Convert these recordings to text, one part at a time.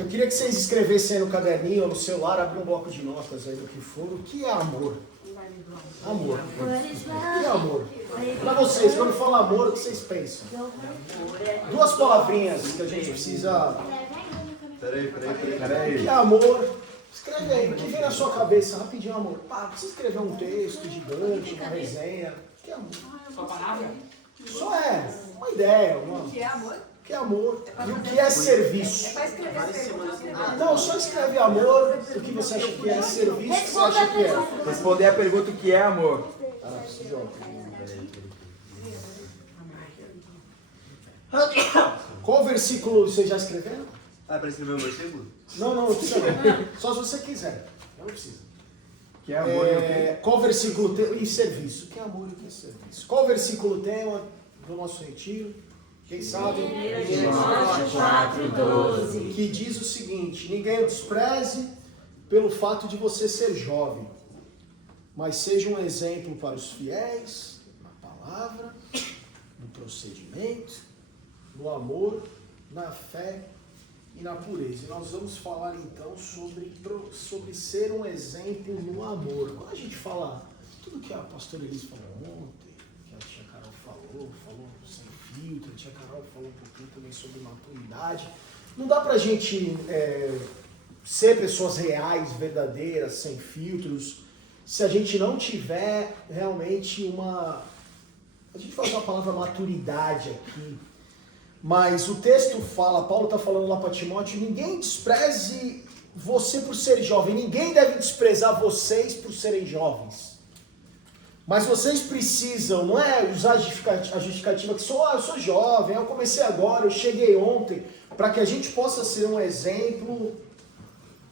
Eu queria que vocês escrevessem aí no caderninho ou no celular, abrir um bloco de notas aí do que for. O que é amor? Amor. O que é amor? Para vocês, quando falo amor, o que vocês pensam? Duas palavrinhas que a gente precisa... Peraí. O que é amor? Escreve aí, o que vem na sua cabeça? Rapidinho, amor. Pá, precisa escrever um texto gigante, uma resenha. O que é amor? Só palavra? Só é uma ideia. O que é amor? O que é amor? E o que é serviço? É para escrever perguntas. Não, só escreve amor, o que você acha que é serviço, o que você acha que é. Responder a pergunta o que é amor. Qual versículo vocês já escreveram? Ah, para escrever um versículo? Não precisa não. Só se você quiser. Não precisa. Que é amor e o quê? Qual versículo tem? E serviço. O que é amor e o que é serviço? Qual versículo tem do nosso retiro? Quem sabe? Timóteo 4:12. Que diz o seguinte: ninguém o despreze pelo fato de você ser jovem, mas seja um exemplo para os fiéis na palavra, no procedimento, no amor, na fé e na pureza. E nós vamos falar então sobre ser um exemplo no amor. Quando a gente fala tudo que a pastora Elis falou ontem, que a tia Carol falou sem filtro, a tia Carol falou um pouquinho também sobre maturidade, não dá pra gente ser pessoas reais, verdadeiras, sem filtros, se a gente não tiver realmente uma... A gente vai usar a palavra maturidade aqui, mas o texto fala, Paulo está falando lá para Timóteo, ninguém despreze você por ser jovem, ninguém deve desprezar vocês por serem jovens. Mas vocês precisam, não é usar a justificativa que eu sou jovem, eu comecei agora, eu cheguei ontem, para que a gente possa ser um exemplo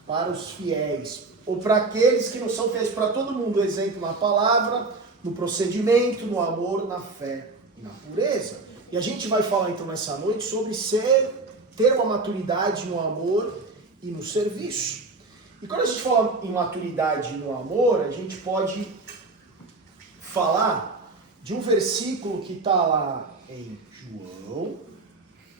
para os fiéis, ou para aqueles que não são fiéis, para todo mundo, exemplo na palavra, no procedimento, no amor, na fé e na pureza. E a gente vai falar então nessa noite sobre ter uma maturidade no amor e no serviço. E quando a gente fala em maturidade no amor, a gente pode falar de um versículo que está lá em João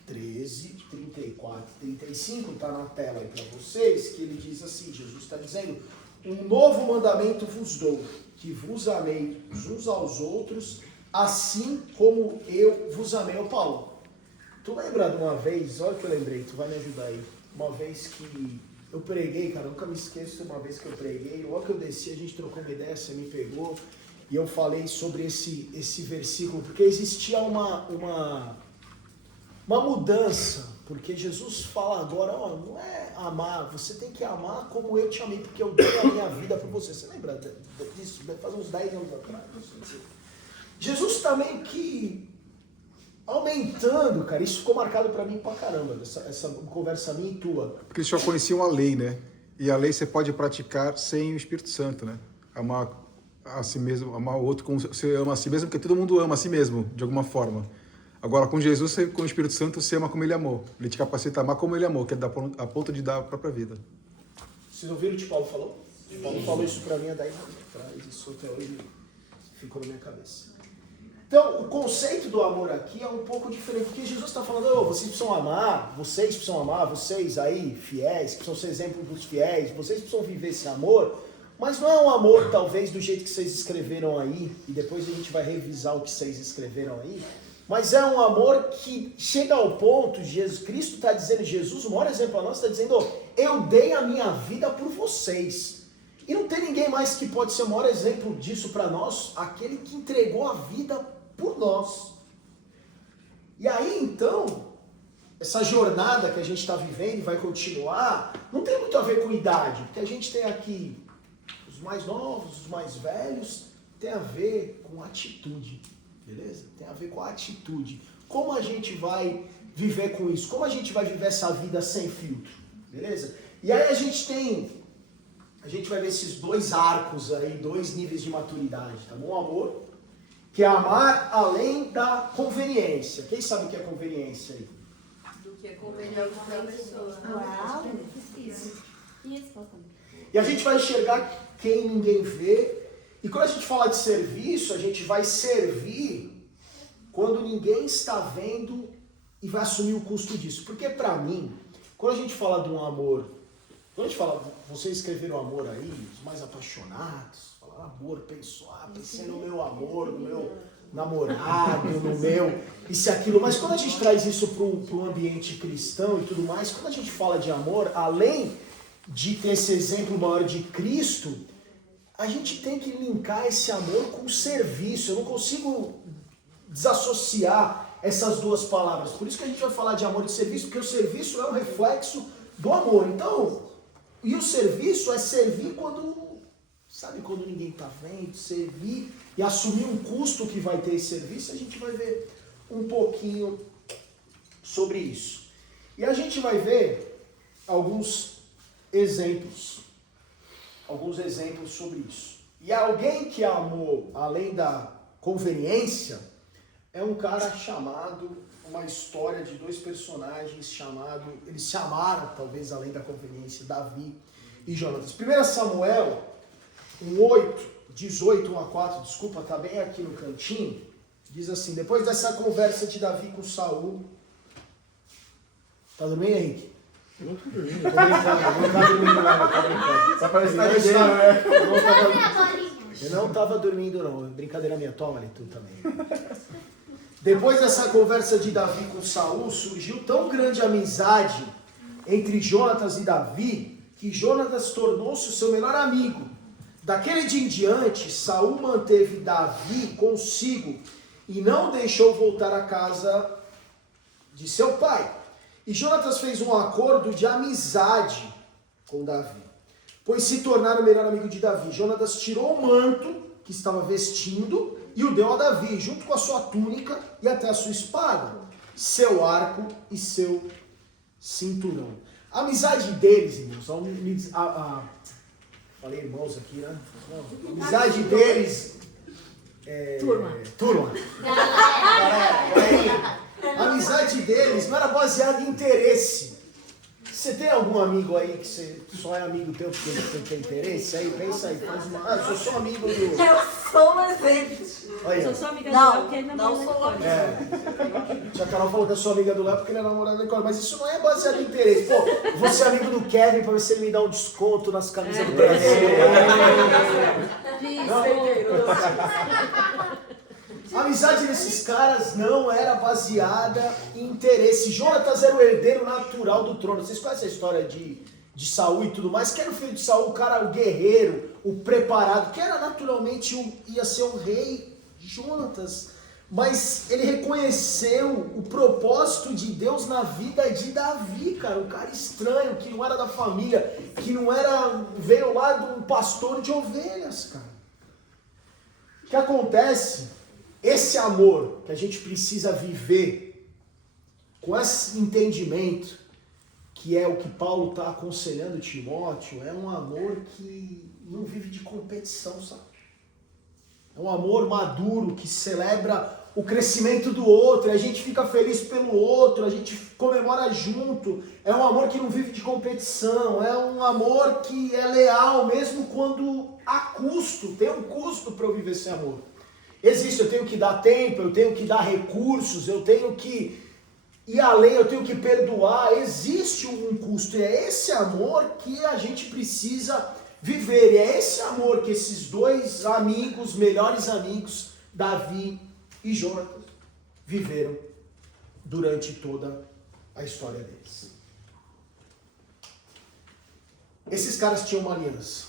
13, 34 e 35, está na tela aí para vocês, que ele diz assim, Jesus está dizendo, um novo mandamento vos dou, que vos ameis uns aos outros, assim como eu vos amei. Ô Paulo, tu lembra de uma vez, olha que eu lembrei, tu vai me ajudar aí, uma vez que eu preguei, cara, eu nunca me esqueço de uma vez que eu preguei, logo que eu desci, a gente trocou uma ideia, você me pegou, e eu falei sobre esse versículo, porque existia uma mudança, porque Jesus fala agora, não é amar, você tem que amar como eu te amei, porque eu dei a minha vida por você. Você lembra disso? Faz uns 10 anos atrás. Jesus está meio que aumentando, cara, isso ficou marcado para mim pra caramba, essa conversa minha e tua. Porque eles já conheciam a lei, né? E a lei você pode praticar sem o Espírito Santo, né? Amar a si mesmo, amar o outro como você ama a si mesmo, porque todo mundo ama a si mesmo, de alguma forma. Agora, com Jesus, com o Espírito Santo, você ama como Ele amou. Ele te capacita a amar como Ele amou, que é a ponto de dar a própria vida. Vocês ouviram o que Paulo falou? O Paulo falou isso para mim há 10 anos atrás, isso até hoje ficou na minha cabeça. Então, o conceito do amor aqui é um pouco diferente, porque Jesus está falando, vocês precisam amar, vocês aí, fiéis, que precisam ser exemplo dos fiéis, vocês precisam viver esse amor, mas não é um amor, talvez, do jeito que vocês escreveram aí, e depois a gente vai revisar o que vocês escreveram aí, mas é um amor que chega ao ponto, Jesus Cristo está dizendo, Jesus, o maior exemplo a nós, está dizendo, eu dei a minha vida por vocês. E não tem ninguém mais que pode ser o maior exemplo disso para nós, aquele que entregou a vida por nós. E aí, então, essa jornada que a gente está vivendo e vai continuar, não tem muito a ver com idade, porque a gente tem aqui os mais novos, os mais velhos, tem a ver com atitude. Beleza? Tem a ver com a atitude. Como a gente vai viver com isso? Como a gente vai viver essa vida sem filtro? Beleza? E aí a gente vai ver esses dois arcos aí, dois níveis de maturidade, tá bom? Amor, que é amar além da conveniência. Quem sabe o que é conveniência aí? Do que é conveniente para a pessoa. Uau, isso. E a gente vai enxergar quem ninguém vê. E quando a gente fala de serviço, a gente vai servir quando ninguém está vendo e vai assumir o custo disso. Porque para mim, Quando a gente fala de um amor, quando a gente fala, vocês escreveram amor aí, os mais apaixonados, falaram amor, pensei no meu amor, no meu namorado, no meu, isso e aquilo, mas quando a gente traz isso para um ambiente cristão e tudo mais, quando a gente fala de amor, além de ter esse exemplo maior de Cristo, a gente tem que linkar esse amor com o serviço. Eu não consigo desassociar essas duas palavras. Por isso que a gente vai falar de amor e de serviço, porque o serviço é um reflexo do amor. Então, e o serviço é servir quando, sabe, quando ninguém está vendo, servir e assumir um custo que vai ter esse serviço. A gente vai ver um pouquinho sobre isso. E a gente vai ver alguns exemplos sobre isso. E alguém que amou além da conveniência é um cara chamado, uma história de dois personagens chamado, eles se amaram talvez além da conveniência, Davi e Jonatas. 1 Samuel 18, 1 a 4, desculpa, tá bem aqui no cantinho, diz assim: depois dessa conversa de Davi com Saul, tá dormindo, Henrique? Eu não tô dormindo, eu tô brincando, eu não tava dormindo não, eu tô brincando. Só parece que tá Eu não tava dormindo não, brincadeira minha, toma ali tu também. Depois dessa conversa de Davi com Saul, surgiu tão grande amizade entre Jonatas e Davi, que Jonatas tornou-se o seu melhor amigo. Daquele dia em diante, Saul manteve Davi consigo e não deixou voltar à casa de seu pai. E Jonatas fez um acordo de amizade com Davi, pois se tornaram o melhor amigo de Davi. Jonatas tirou o manto que estava vestindo e o deu a Davi, junto com a sua túnica e até a sua espada, seu arco e seu cinturão. A amizade deles, irmãos, falei irmãos aqui, né? A amizade deles... Turma. Galera, a amizade deles não era baseada em interesse. Você tem algum amigo aí que você só é amigo teu porque você tem interesse? Aí, pensa aí, faz uma... Ah, eu sou amigo do... Eu sou um exemplo. Aí, Eu sou amiga Não, do Léo porque ele namora não na sou Nicole. Já a Carol falou que eu sou amiga do Léo porque ele é namorado da Nicole, mas isso não é baseado em interesse. Pô, vou ser amigo do Kevin pra ver se ele me dá um desconto nas camisas do Brasil. A amizade desses caras não era baseada em interesse. Jonatas era o herdeiro natural do trono. Vocês conhecem a história de Saul e tudo mais? Que era o filho de Saul, o cara, o guerreiro, o preparado, que era naturalmente, ia ser um rei, Jonatas. Mas ele reconheceu o propósito de Deus na vida de Davi, cara. Um cara estranho, que não era da família, que não era, veio lá de um pastor de ovelhas, cara. O que acontece? Esse amor que a gente precisa viver, com esse entendimento, que é o que Paulo está aconselhando Timóteo, é um amor que não vive de competição, sabe? É um amor maduro que celebra o crescimento do outro, a gente fica feliz pelo outro, a gente comemora junto. É um amor que não vive de competição, é um amor que é leal, mesmo quando há custo, tem um custo para eu viver esse amor. Existe, eu tenho que dar tempo, eu tenho que dar recursos, eu tenho que ir além, eu tenho que perdoar. Existe um custo e é esse amor que a gente precisa viver. E é esse amor que esses dois amigos, melhores amigos, Davi e Jonatas, viveram durante toda a história deles. Esses caras tinham uma aliança.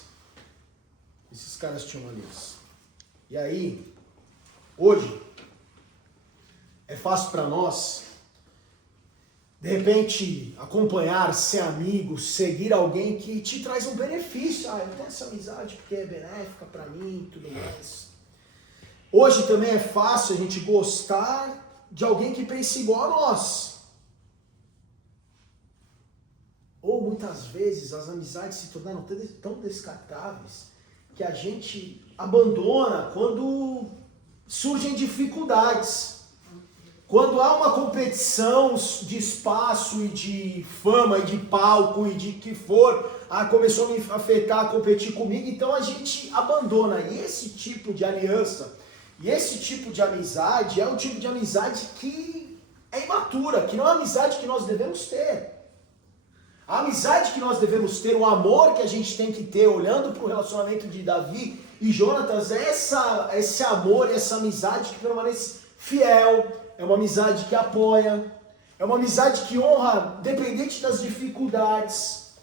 E aí... Hoje, é fácil para nós, de repente, acompanhar, ser amigo, seguir alguém que te traz um benefício. Ah, eu tenho essa amizade porque é benéfica para mim e tudo mais. Hoje também é fácil a gente gostar de alguém que pensa igual a nós. Ou muitas vezes as amizades se tornaram tão descartáveis que a gente abandona quando surgem dificuldades. Quando há uma competição de espaço e de fama e de palco e de que for, começou a me afetar, a competir comigo, então a gente abandona. E esse tipo de aliança, e esse tipo de amizade é um tipo de amizade que é imatura, que não é uma amizade que nós devemos ter. A amizade que nós devemos ter, o amor que a gente tem que ter, olhando para o relacionamento de Davi e Jonatas, é esse amor, essa amizade que permanece fiel, é uma amizade que apoia, é uma amizade que honra, independente das dificuldades.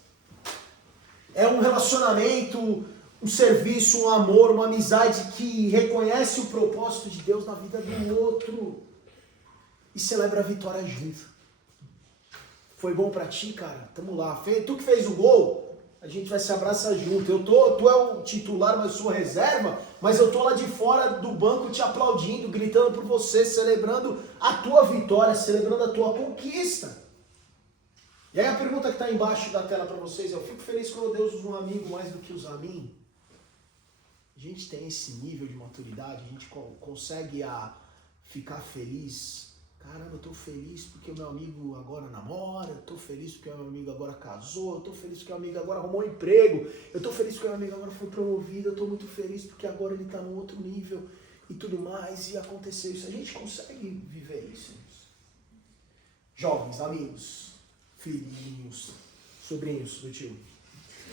É um relacionamento, um serviço, um amor, uma amizade que reconhece o propósito de Deus na vida do outro e celebra a vitória junto. Foi bom pra ti, cara? Tamo lá. Tu que fez o gol, a gente vai se abraçar junto. Tu é o titular, mas eu sou reserva, mas eu tô lá de fora do banco te aplaudindo, gritando por você, celebrando a tua vitória, celebrando a tua conquista. E aí a pergunta que tá embaixo da tela pra vocês é: eu fico feliz quando Deus usa um amigo mais do que usa a mim? A gente tem esse nível de maturidade, a gente consegue ficar feliz. Caramba, eu tô feliz porque o meu amigo agora namora, eu tô feliz porque o meu amigo agora casou, eu tô feliz porque o meu amigo agora arrumou um emprego, eu tô feliz porque o meu amigo agora foi promovido, eu tô muito feliz porque agora ele tá num outro nível e tudo mais, e aconteceu isso. A gente consegue viver isso? Jovens, amigos, filhinhos, sobrinhos do tio.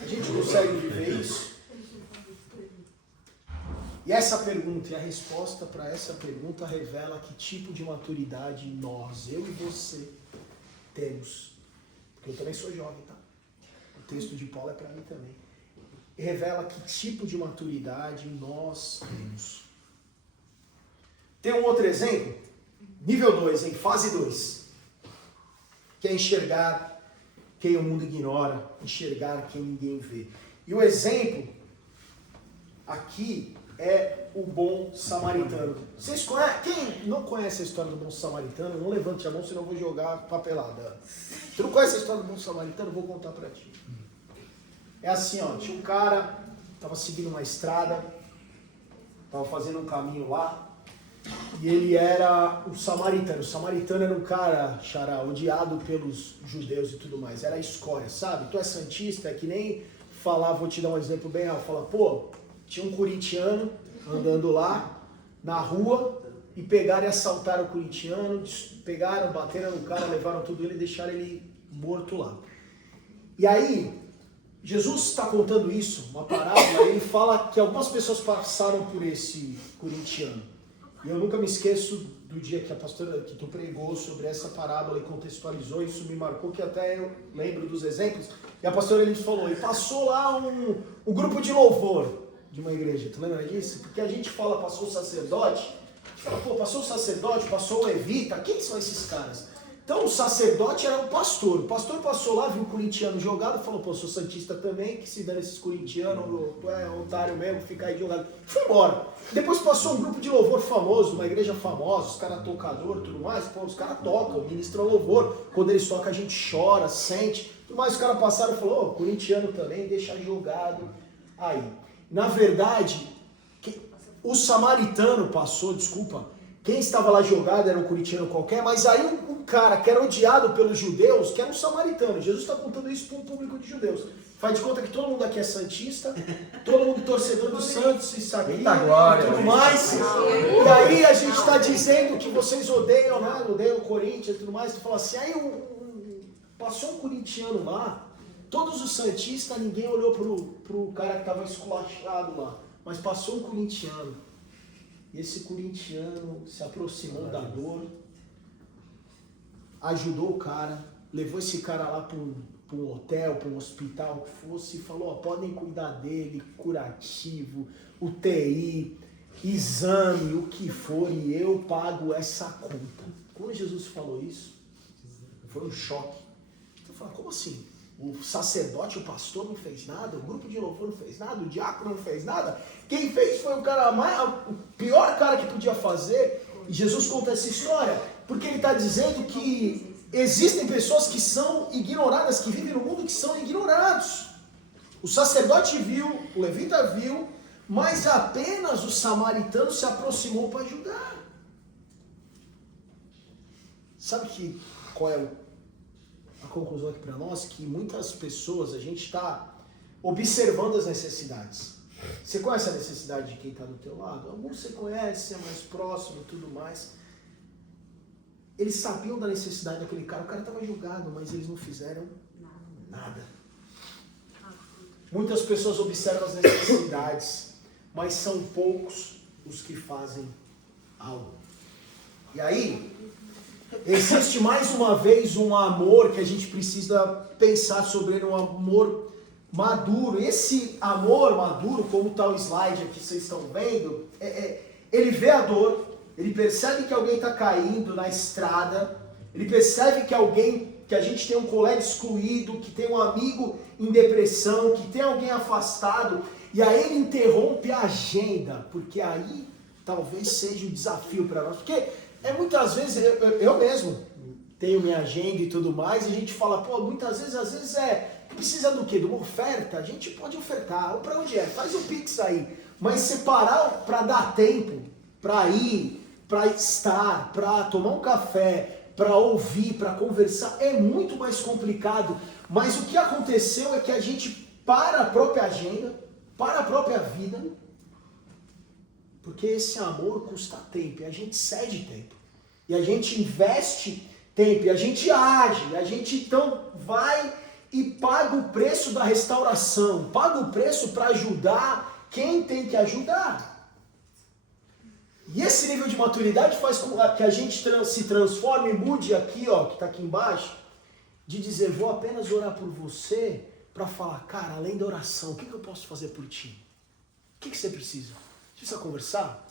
A gente consegue viver isso? E essa pergunta, e a resposta para essa pergunta revela que tipo de maturidade nós, eu e você, temos. Porque eu também sou jovem, tá? O texto de Paulo é para mim também. E revela que tipo de maturidade nós temos. Tem um outro exemplo? Nível 2, em fase 2. Que é enxergar quem o mundo ignora, enxergar quem ninguém vê. E o exemplo aqui é o bom samaritano. Vocês conhecem? Quem não conhece a história do bom samaritano, não levante a mão, senão eu vou jogar papelada. Tu não conhece a história do bom samaritano? Eu vou contar pra ti. É assim, ó, tinha um cara, tava seguindo uma estrada, tava fazendo um caminho lá, e ele era um samaritano. O samaritano era um cara, xará, odiado pelos judeus e tudo mais. Era a escória, sabe? Tu é santista, é que nem falar, vou te dar um exemplo bem real, fala, pô, tinha um corintiano andando lá na rua e pegaram e assaltaram o corintiano, pegaram, bateram no cara, levaram tudo ele e deixaram ele morto lá. E aí, Jesus está contando isso, uma parábola, ele fala que algumas pessoas passaram por esse corintiano. E eu nunca me esqueço do dia que a pastora, que tu pregou sobre essa parábola e contextualizou, isso me marcou, que até eu lembro dos exemplos. E a pastora ele falou, e passou lá um grupo de louvor de uma igreja, tu lembra disso? Porque a gente fala, passou o sacerdote, a gente fala, pô, passou o sacerdote, passou o levita, quem são esses caras? Então o sacerdote era o pastor passou lá, viu o corintiano jogado, falou, pô, sou santista também, que se dane esses corintianos, tu é otário mesmo, fica aí jogado. Foi embora. Depois passou um grupo de louvor famoso, uma igreja famosa, os caras tocador, tudo mais, pô, os caras tocam, ministram louvor, quando eles tocam a gente chora, sente, tudo mais, os caras passaram e falaram, corintiano também, deixa jogado aí. Na verdade, o samaritano passou, desculpa, quem estava lá jogado era um corintiano qualquer, mas aí um cara que era odiado pelos judeus, que era um samaritano. Jesus está contando isso para um público de judeus. Faz de conta que todo mundo aqui é santista, todo mundo torcedor do Santos, e sabia, e tudo mais. E aí a gente está dizendo que vocês odeiam, né? Odeiam o Corinthians e tudo mais. Tu fala assim, aí passou um corintiano lá, todos os santistas, ninguém olhou pro cara que estava esculachado lá, mas passou um corintiano. E esse corintiano se aproximou da dor, ajudou o cara, levou esse cara lá para um hotel, para um hospital, o que fosse, e falou, ó, podem cuidar dele, curativo, UTI, exame, o que for, e eu pago essa conta. Quando Jesus falou isso, foi um choque. Então fala, como assim? O sacerdote, o pastor não fez nada, o grupo de louvor não fez nada, o diácono não fez nada. Quem fez foi o pior cara que podia fazer. E Jesus conta essa história porque ele está dizendo que existem pessoas que são ignoradas, que vivem no mundo que são ignorados. O sacerdote viu, o levita viu, mas apenas o samaritano se aproximou para ajudar. Sabe qual é a conclusão aqui para nós? Que muitas pessoas, a gente está observando as necessidades. Você conhece a necessidade de quem está do teu lado? Alguns você conhece, é mais próximo e tudo mais. Eles sabiam da necessidade daquele cara. O cara estava julgado, mas eles não fizeram Nada. Muitas pessoas observam as necessidades, mas são poucos os que fazem algo. E aí, existe mais uma vez um amor que a gente precisa pensar sobre ele, um amor maduro. Esse amor maduro, como está o slide aqui, vocês estão vendo, ele vê a dor, ele percebe que alguém está caindo na estrada, ele percebe que a gente tem um colega excluído, que tem um amigo em depressão, que tem alguém afastado, e aí ele interrompe a agenda, porque aí talvez seja um desafio para nós, porque muitas vezes, eu mesmo tenho minha agenda e tudo mais, e a gente fala, pô, muitas vezes, às vezes precisa do quê? De uma oferta? A gente pode ofertar, ou para onde é? Faz o Pix aí, mas separar para dar tempo, para ir, para estar, para tomar um café, para ouvir, para conversar, é muito mais complicado. Mas o que aconteceu é que a gente para a própria agenda, para a própria vida, porque esse amor custa tempo, e a gente cede tempo, e a gente investe tempo, e a gente age, a gente então vai e paga o preço da restauração, paga o preço para ajudar quem tem que ajudar. E esse nível de maturidade faz com que a gente se transforme, mude aqui, ó, que está aqui embaixo, de dizer, vou apenas orar por você, para falar, cara, além da oração, o que eu posso fazer por ti? O que você precisa? Você precisa conversar?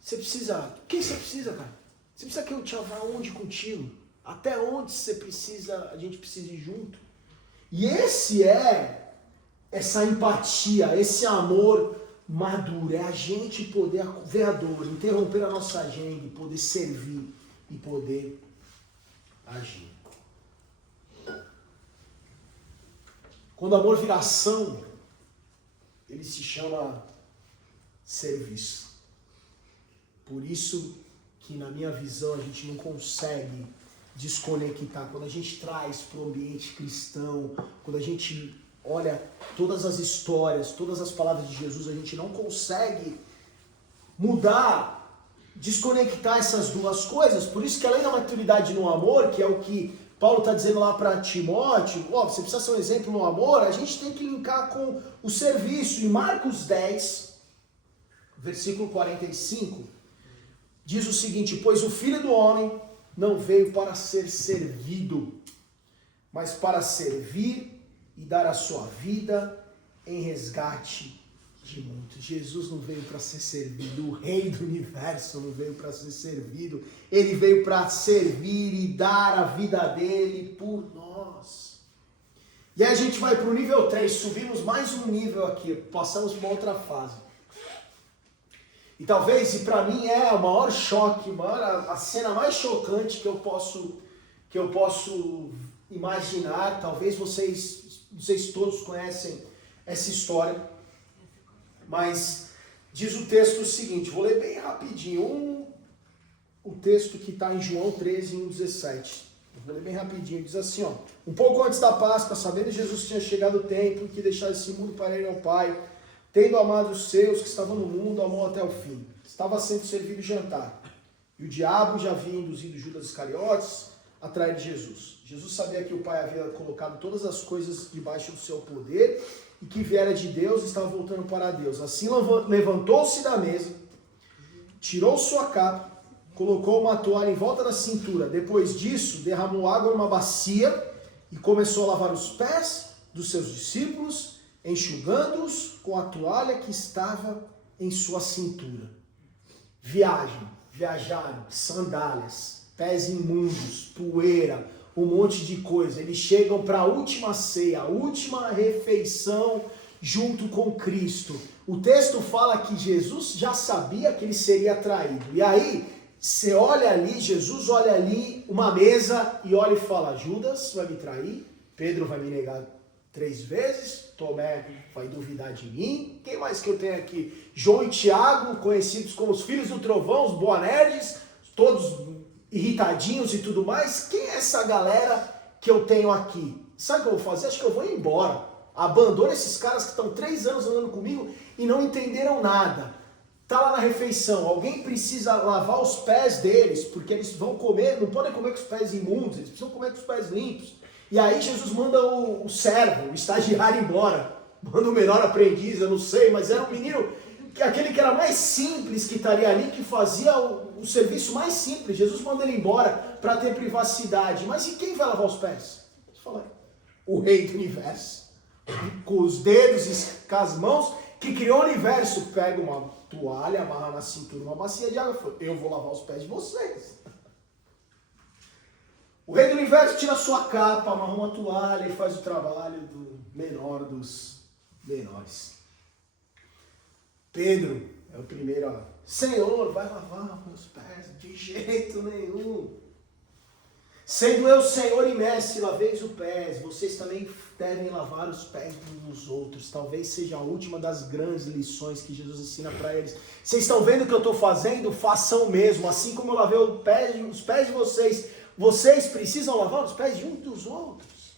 Você precisa... O que você precisa, cara? Você precisa que eu te vá aonde contigo? Até onde você precisa, a gente precisa ir junto? E essa empatia, esse amor maduro, é a gente poder ver a dor, interromper a nossa agenda, poder servir e poder agir. Quando o amor vira ação, ele se chama serviço. Por isso que na minha visão a gente não consegue desconectar. Quando a gente traz para o ambiente cristão, quando a gente olha todas as histórias, todas as palavras de Jesus, a gente não consegue mudar, desconectar essas duas coisas. Por isso que além da maturidade no amor, que é o que Paulo está dizendo lá para Timóteo, você precisa ser um exemplo no amor, a gente tem que linkar com o serviço. Em Marcos 10, versículo 45, diz o seguinte, pois o Filho do Homem não veio para ser servido, mas para servir e dar a sua vida em resgate de muitos. Jesus não veio para ser servido, o Rei do Universo não veio para ser servido, ele veio para servir e dar a vida dele por nós. E aí a gente vai para o nível 3, subimos mais um nível aqui, passamos para outra fase. E talvez, e para mim é o maior choque, a cena mais chocante que eu posso imaginar, talvez vocês todos conhecem essa história, mas diz o texto o seguinte, vou ler bem rapidinho, o texto que está em João 13, 1,17. Vou ler bem rapidinho, diz assim, ó, um pouco antes da Páscoa, sabendo que Jesus tinha chegado o tempo que deixar esse mundo para ir ao Pai, tendo amado os seus que estavam no mundo, amou até o fim. Estava sendo servido jantar, e o diabo já havia induzido Judas Iscariotes a trair Jesus. Jesus sabia que o Pai havia colocado todas as coisas debaixo do seu poder e que viera de Deus e estava voltando para Deus. Assim levantou-se da mesa, tirou sua capa, colocou uma toalha em volta da cintura. Depois disso, derramou água numa bacia e começou a lavar os pés dos seus discípulos, enxugando-os com a toalha que estava em sua cintura. Viajaram, sandálias, pés imundos, poeira, um monte de coisa. Eles chegam para a última ceia, a última refeição junto com Cristo. O texto fala que Jesus já sabia que ele seria traído. E aí, você olha ali, Jesus olha ali uma mesa e olha e fala, Judas vai me trair, Pedro vai me negar 3 vezes, Tomé vai duvidar de mim. Quem mais que eu tenho aqui? João e Tiago, conhecidos como os filhos do trovão, os boanerges, todos irritadinhos e tudo mais. Quem é essa galera que eu tenho aqui? Sabe o que eu vou fazer? Acho que eu vou embora. Abandono esses caras que estão 3 anos andando comigo e não entenderam nada. Tá lá na refeição, alguém precisa lavar os pés deles, porque eles vão comer, não podem comer com os pés imundos, eles precisam comer com os pés limpos. E aí Jesus manda o servo, o estagiário embora. Manda o menor aprendiz, eu não sei, mas era um menino, aquele que era mais simples que estaria ali, que fazia o serviço mais simples. Jesus manda ele embora para ter privacidade. Mas e quem vai lavar os pés? Fala aí. O rei do universo. Com os dedos e com as mãos, que criou o universo, pega uma toalha, amarra na cintura uma bacia de água e fala, eu vou lavar os pés de vocês. O rei do universo tira a sua capa, amarra uma toalha e faz o trabalho do menor dos menores. Pedro é o primeiro, ó, Senhor, vai lavar meus pés? De jeito nenhum. Sendo eu Senhor e Mestre, laveis os pés, vocês também devem lavar os pés uns dos outros. Talvez seja a última das grandes lições que Jesus ensina para eles. Vocês estão vendo o que eu estou fazendo? Façam o mesmo. Assim como eu lavei os pés de vocês, vocês precisam lavar os pés de uns dos outros.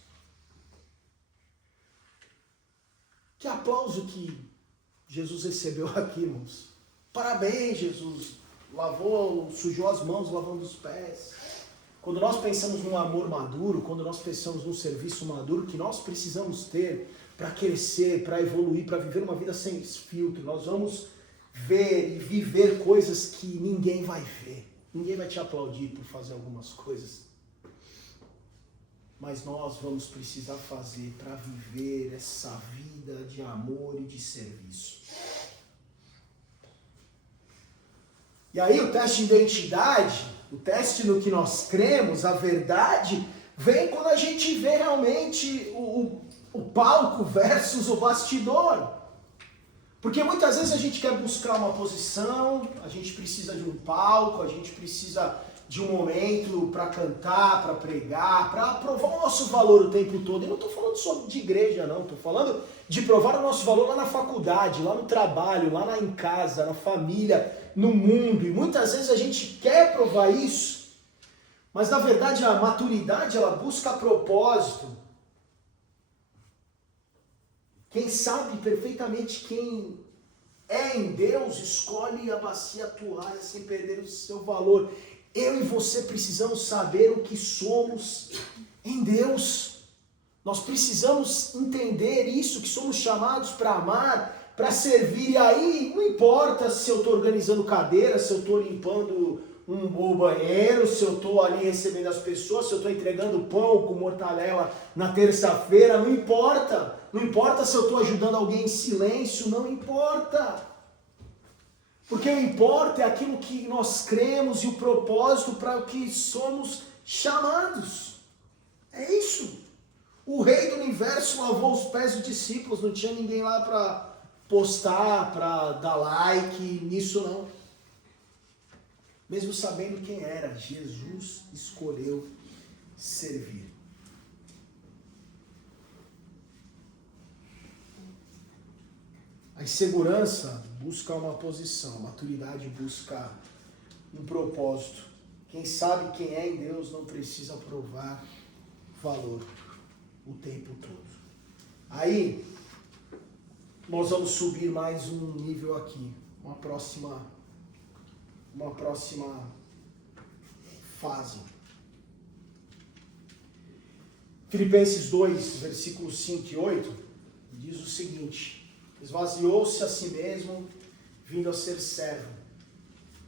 Que aplauso que Jesus recebeu aqui, irmãos. Parabéns, Jesus. Sujou as mãos lavando os pés. Quando nós pensamos num amor maduro, quando nós pensamos num serviço maduro que nós precisamos ter para crescer, para evoluir, para viver uma vida sem filtro, nós vamos ver e viver coisas que ninguém vai ver. Ninguém vai te aplaudir por fazer algumas coisas. Mas nós vamos precisar fazer para viver essa vida de amor e de serviço. E aí o teste de identidade, o teste no que nós cremos, a verdade, vem quando a gente vê realmente o palco versus o bastidor. Porque muitas vezes a gente quer buscar uma posição, a gente precisa de um palco, a gente precisa de um momento para cantar, para pregar, para provar o nosso valor o tempo todo. E não estou falando só de igreja, não. Estou falando de provar o nosso valor lá na faculdade, lá no trabalho, lá em casa, na família, no mundo. E muitas vezes a gente quer provar isso, mas na verdade a maturidade ela busca propósito. Quem sabe perfeitamente quem é em Deus, escolhe a bacia toalha sem perder o seu valor. Eu e você precisamos saber o que somos em Deus. Nós precisamos entender isso, que somos chamados para amar, para servir. E aí não importa se eu estou organizando cadeira, se eu estou limpando o banheiro, se eu estou ali recebendo as pessoas, se eu estou entregando pão com mortadela na terça-feira, não importa. Não importa se eu estou ajudando alguém em silêncio, não importa. Porque o importa é aquilo que nós cremos e o propósito para o que somos chamados. É isso. O rei do universo lavou os pés dos discípulos, não tinha ninguém lá para postar, para dar like, nisso não. Mesmo sabendo quem era, Jesus escolheu servir. A insegurança busca uma posição, a maturidade busca um propósito. Quem sabe quem é em Deus não precisa provar valor o tempo todo. Aí, nós vamos subir mais um nível aqui, uma próxima fase. Filipenses 2, versículos 5 e 8, diz o seguinte: esvaziou-se a si mesmo, vindo a ser servo,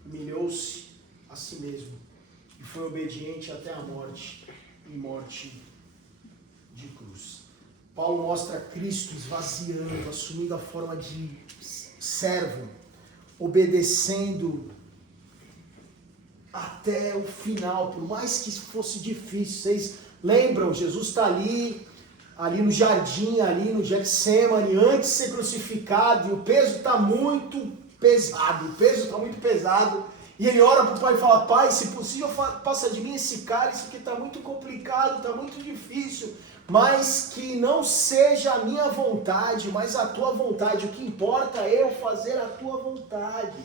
humilhou-se a si mesmo e foi obediente até a morte, e morte de cruz. Paulo mostra Cristo esvaziando, assumindo a forma de servo, obedecendo até o final, por mais que fosse difícil. Vocês lembram, Jesus está ali no jardim, ali no Getsemane, antes de ser crucificado, e o peso está muito pesado, e ele ora para o Pai e fala: Pai, se possível, passa de mim esse cálice, porque está muito complicado, está muito difícil, mas que não seja a minha vontade, mas a tua vontade. O que importa é eu fazer a tua vontade.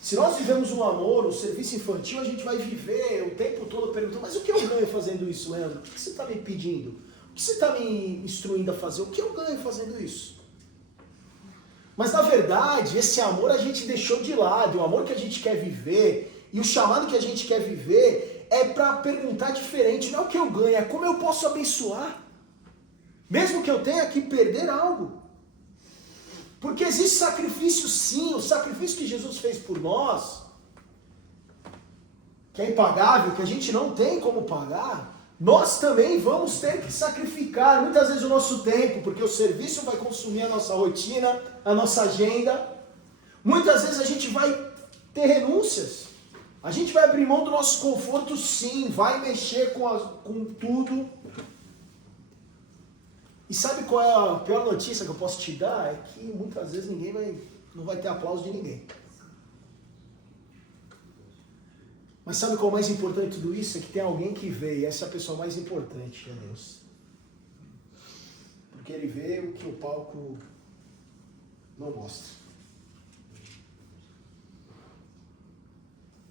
Se nós vivemos um amor, um serviço infantil, a gente vai viver o tempo todo perguntando: mas o que eu ganho fazendo isso, Leandro? O que você está me pedindo? O que você está me instruindo a fazer? O que eu ganho fazendo isso? Mas na verdade, esse amor a gente deixou de lado. O amor que a gente quer viver e o chamado que a gente quer viver é para perguntar diferente, não é o que eu ganho, é como eu posso abençoar. Mesmo que eu tenha que perder algo. Porque existe sacrifício sim, o sacrifício que Jesus fez por nós, que é impagável, que a gente não tem como pagar, nós também vamos ter que sacrificar muitas vezes o nosso tempo, porque o serviço vai consumir a nossa rotina, a nossa agenda. Muitas vezes a gente vai ter renúncias. A gente vai abrir mão do nosso conforto sim, vai mexer com tudo. E sabe qual é a pior notícia que eu posso te dar? É que muitas vezes não vai ter aplauso de ninguém. Mas sabe qual é o mais importante de tudo isso? É que tem alguém que vê, e essa é a pessoa mais importante, é Deus. Porque ele vê o que o palco não mostra.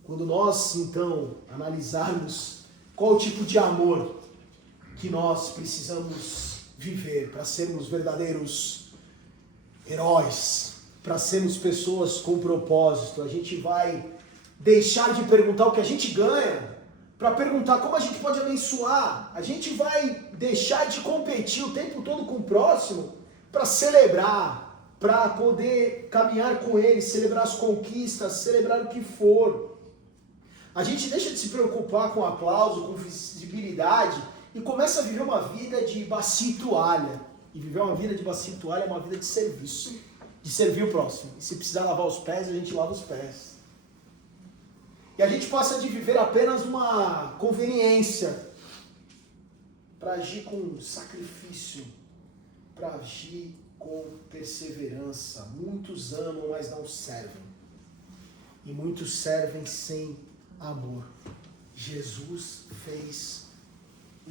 Quando nós, então, analisarmos qual o tipo de amor que nós precisamos viver para sermos verdadeiros heróis, para sermos pessoas com propósito, a gente vai deixar de perguntar o que a gente ganha para perguntar como a gente pode abençoar. A gente vai deixar de competir o tempo todo com o próximo para celebrar, para poder caminhar com ele, celebrar as conquistas, celebrar o que for. A gente deixa de se preocupar com aplauso, com visibilidade e começa a viver uma vida de bacia e toalha. E viver uma vida de bacia e toalha é uma vida de serviço, de servir o próximo. E se precisar lavar os pés, a gente lava os pés. E a gente passa de viver apenas uma conveniência para agir com sacrifício, para agir com perseverança. Muitos amam, mas não servem. E muitos servem sem amor. Jesus fez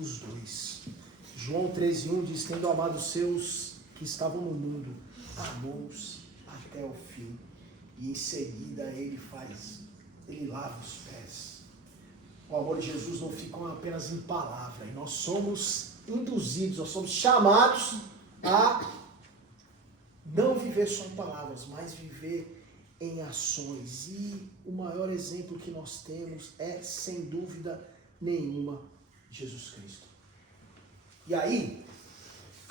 os dois. João 13:1 diz: tendo amado os seus que estavam no mundo, amou-os até o fim. E em seguida ele lava os pés. O amor de Jesus não ficou apenas em palavra. E nós somos induzidos, nós somos chamados a não viver só em palavras, mas viver em ações. E o maior exemplo que nós temos é, sem dúvida nenhuma, Jesus Cristo. E aí,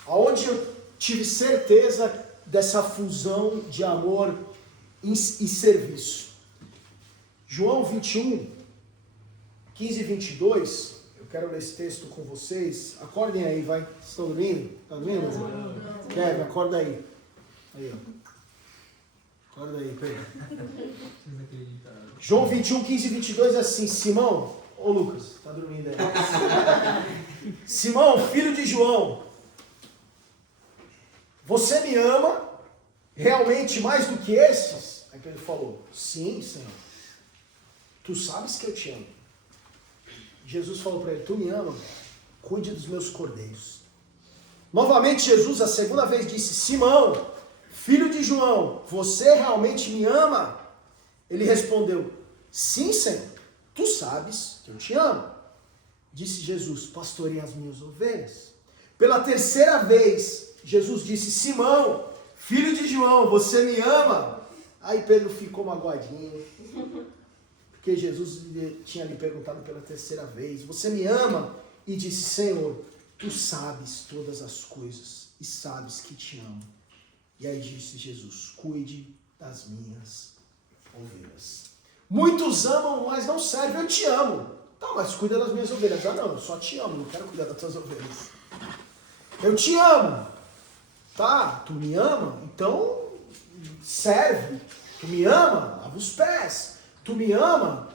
aonde eu tive certeza dessa fusão de amor e serviço? João 21, 15 e 22, eu quero ler esse texto com vocês. Acordem aí, vai. Vocês estão dormindo? Está dormindo? Kevin, acorda aí. Aí, ó. Acorda aí, Pedro. João 21, 15 e 22 é assim: Simão, ô Lucas, tá dormindo aí. Simão, filho de João, você me ama realmente mais do que estes? Aí Pedro falou: sim, Senhor. Tu sabes que eu te amo. Jesus falou para ele: tu me ama, cuide dos meus cordeiros. Novamente Jesus, a segunda vez, disse: Simão, filho de João, você realmente me ama? Ele respondeu: sim, Senhor, tu sabes que eu te amo. Disse Jesus: pastoreia as minhas ovelhas. Pela terceira vez, Jesus disse: Simão, filho de João, você me ama? Aí Pedro ficou magoadinho, porque Jesus tinha lhe perguntado pela terceira vez: você me ama? E disse: Senhor, tu sabes todas as coisas e sabes que te amo. E aí disse Jesus: cuide das minhas ovelhas. Muitos amam, mas não servem. Eu te amo. Tá, mas cuida das minhas ovelhas. Ah, não, eu só te amo, não quero cuidar das tuas ovelhas. Eu te amo. Tá, tu me ama? Então serve. Tu me ama? Lava os pés. Tu me ama?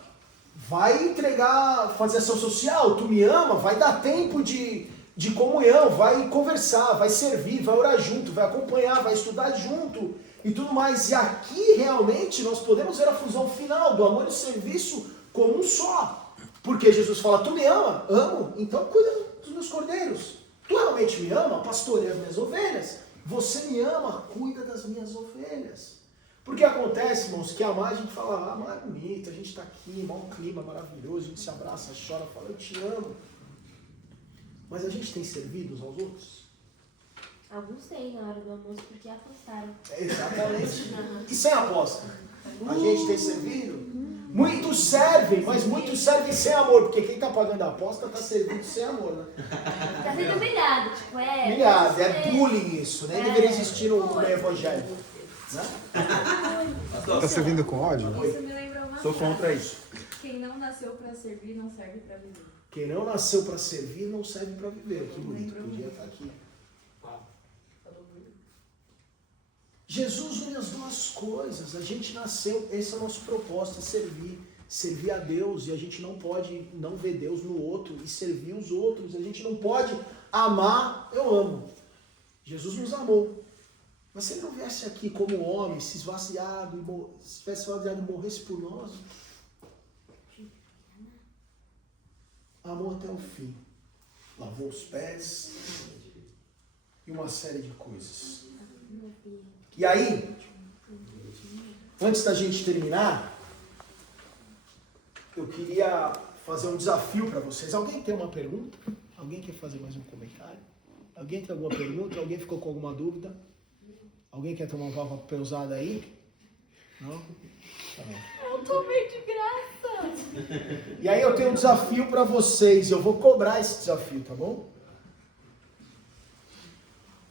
Vai entregar, fazer ação social. Tu me ama? Vai dar tempo de comunhão, vai conversar, vai servir, vai orar junto, vai acompanhar, vai estudar junto e tudo mais. E aqui realmente nós podemos ver a fusão final do amor e do serviço como um só. Porque Jesus fala: tu me ama? Amo, então cuida dos meus cordeiros. Tu realmente me ama? Pastoreia as minhas ovelhas. Você me ama? Cuida das minhas ovelhas. Porque acontece, irmãos, que amar, a gente fala: amar é bonito, a gente está aqui, mau clima maravilhoso, a gente se abraça, chora, fala: eu te amo. Mas a gente tem servido uns aos outros? Alguns têm na hora do almoço porque apostaram. Exatamente. E sem aposta? A gente tem servido? Muitos servem, mas muitos servem sem amor, porque quem está pagando a aposta está servindo sem amor, né? Tá sendo humilhado, tipo, Humilhado, é bullying isso, nem deveria existir no meio evangélico. Né? Tá servindo com ódio? Isso me lembrou uma Sou frase. contra isso. Quem não nasceu pra servir, não serve pra viver. Quem não nasceu para servir, não serve para viver. Que bonito, podia estar aqui. Jesus une as duas coisas. A gente nasceu, esse é o nosso propósito, é servir. Servir a Deus, e a gente não pode não ver Deus no outro e servir os outros. A gente não pode amar, eu amo. Jesus nos amou. Mas se ele não viesse aqui como homem, se esvaziado, se tivesse esvaziado e morresse por nós, amou até o fim. Lavou os pés e uma série de coisas. E aí, antes da gente terminar, eu queria fazer um desafio para vocês. Alguém tem uma pergunta? Alguém quer fazer mais um comentário? Alguém tem alguma pergunta? Alguém ficou com alguma dúvida? Alguém quer tomar uma papelzada aí? Não? Tá bem. Eu tomei de graça. E aí eu tenho um desafio para vocês. Eu vou cobrar esse desafio, tá bom?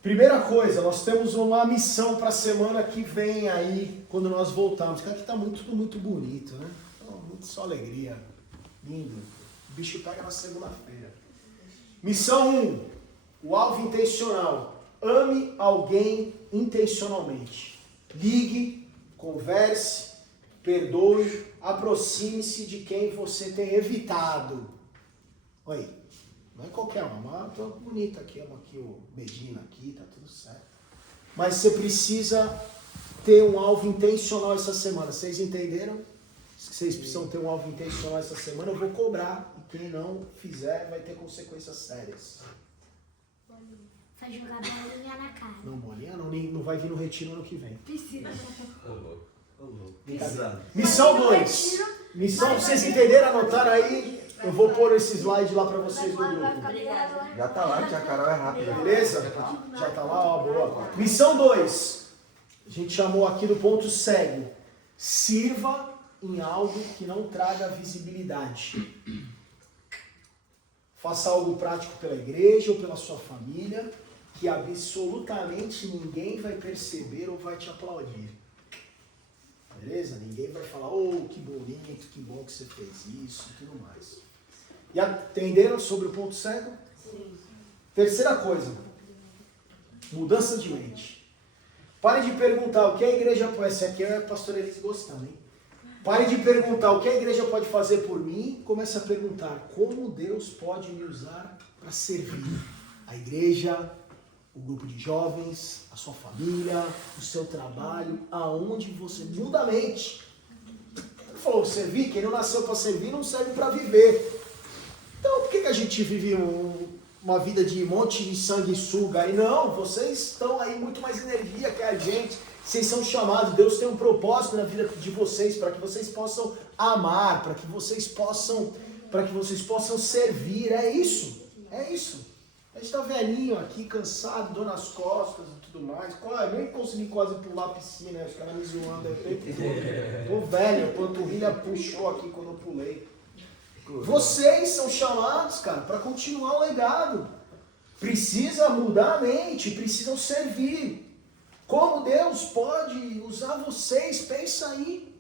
Primeira coisa, nós temos uma missão para a semana que vem aí, quando nós voltarmos. Aqui está tudo muito bonito, né? Só alegria. Lindo. O bicho pega na segunda-feira. Missão 1. O alvo intencional. Ame alguém intencionalmente. Ligue, converse, perdoe, aproxime-se de quem você tem evitado. Olha aí. Não é qualquer uma, mas tô bonita aqui, amo aqui o Medina aqui, tá tudo certo. Mas você precisa ter um alvo intencional essa semana. Vocês entenderam? Vocês precisam ter um alvo intencional essa semana, eu vou cobrar. E quem não fizer vai ter consequências sérias. Vai jogar bolinha na cara. Não, bolinha não vai vir no retiro ano que vem. Piscina. Brincadeira. Missão 2. Missão, vocês entenderam, anotaram aí? Eu vou pôr esse slide lá pra vocês no grupo. Já tá lá, tia Carol é rápida. Beleza? Já tá lá, ó, boa. Missão 2. A gente chamou aqui do ponto cego. Sirva em algo que não traga visibilidade. Faça algo prático pela igreja ou pela sua família, que absolutamente ninguém vai perceber ou vai te aplaudir. Beleza? Ninguém vai falar, oh, que bonito, que bom que você fez isso e tudo mais. E entenderam sobre o ponto cego? Sim. Terceira coisa, mudança de mente. Pare de perguntar o que a igreja pode... Esse aqui é a pastora Elise gostando, hein? Pare de perguntar o que a igreja pode fazer por mim, comece a perguntar como Deus pode me usar para servir. A igreja, o grupo de jovens, a sua família, o seu trabalho, aonde você muda a mente. Ele falou, servir, quem não nasceu para servir não serve para viver. Então por que a gente vive uma vida de monte de sanguessuga aí? Não, vocês estão aí muito mais energia que a gente. Vocês são chamados, Deus tem um propósito na vida de vocês, para que vocês possam amar, para que vocês possam servir. É isso. A gente está velhinho aqui, cansado, dor nas costas e tudo mais. Eu nem consegui quase pular a piscina, os caras me zoando. Tô velho, a panturrilha puxou aqui quando eu pulei. Vocês são chamados, cara, para continuar o legado. Precisa mudar a mente, precisam servir. Como Deus pode usar vocês? Pensa aí.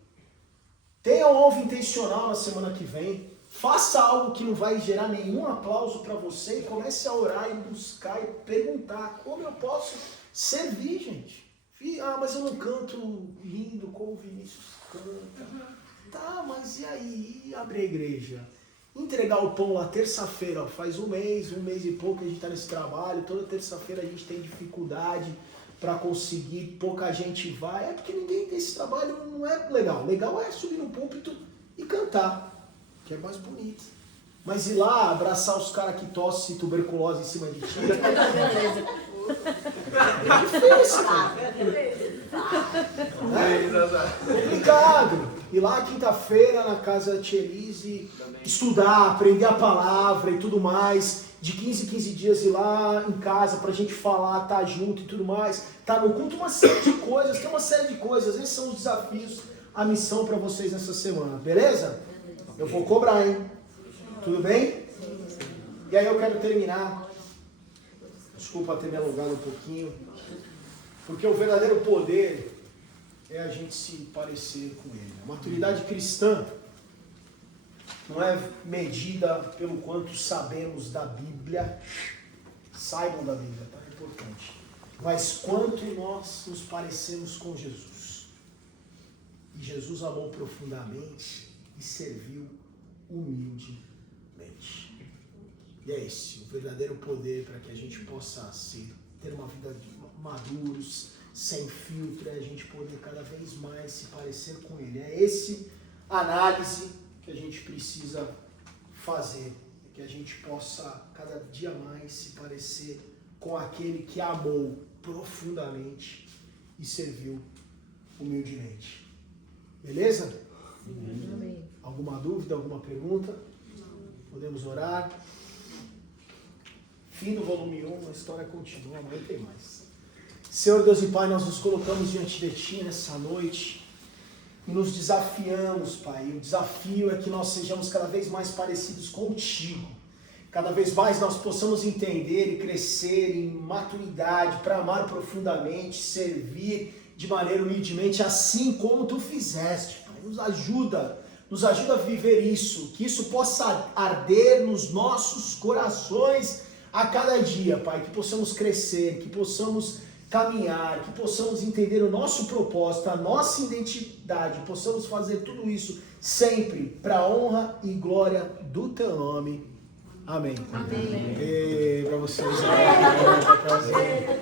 Tenha um alvo intencional na semana que vem. Faça algo que não vai gerar nenhum aplauso para você e comece a orar e buscar e perguntar como eu posso servir, gente. Mas eu não canto lindo como o Vinícius canta. Tá, mas e aí? E abrir a igreja? Entregar o pão lá terça-feira, faz um mês e pouco que a gente está nesse trabalho. Toda terça-feira a gente tem dificuldade para conseguir, pouca gente vai. É porque ninguém tem esse trabalho, não é legal. Legal é subir no púlpito e cantar, que é mais bonito. Mas ir lá, abraçar os caras que tossem tuberculose em cima de ti. É difícil, cara. É complicado. Ir lá quinta-feira na casa da Tia Elise, estudar, aprender a palavra e tudo mais. De 15 em 15 dias ir lá em casa pra gente falar, tá junto e tudo mais. Tá no culto, uma série de coisas, tem uma série de coisas. Esses são os desafios a missão para vocês nessa semana, beleza? Eu vou cobrar, hein? Tudo bem? E aí eu quero terminar, desculpa ter me alongado um pouquinho, porque o verdadeiro poder é a gente se parecer com Ele. A maturidade cristã não é medida pelo quanto sabemos da Bíblia, saibam da Bíblia, tá? É importante. Mas quanto nós nos parecemos com Jesus. E Jesus amou profundamente e serviu humildemente. E é esse o verdadeiro poder para que a gente possa ter uma vida maduros, sem filtro, é a gente poder cada vez mais se parecer com Ele. É esse análise que a gente precisa fazer, que a gente possa cada dia mais se parecer com aquele que amou profundamente e serviu humildemente. Beleza? Amém. Alguma dúvida, alguma pergunta? Podemos orar? Fim do volume 1, a história continua, amanhã tem mais. Senhor Deus e Pai, nós nos colocamos diante de Ti nessa noite e nos desafiamos, Pai. O desafio é que nós sejamos cada vez mais parecidos contigo. Cada vez mais nós possamos entender e crescer em maturidade para amar profundamente, servir de maneira humildemente, assim como Tu fizeste, Pai. Nos ajuda a viver isso, que isso possa arder nos nossos corações a cada dia, Pai. Que possamos crescer, que possamos caminhar, que possamos entender o nosso propósito, a nossa identidade, possamos fazer tudo isso sempre para a honra e glória do Teu nome. Amém. Amém. E para vocês. Prazer.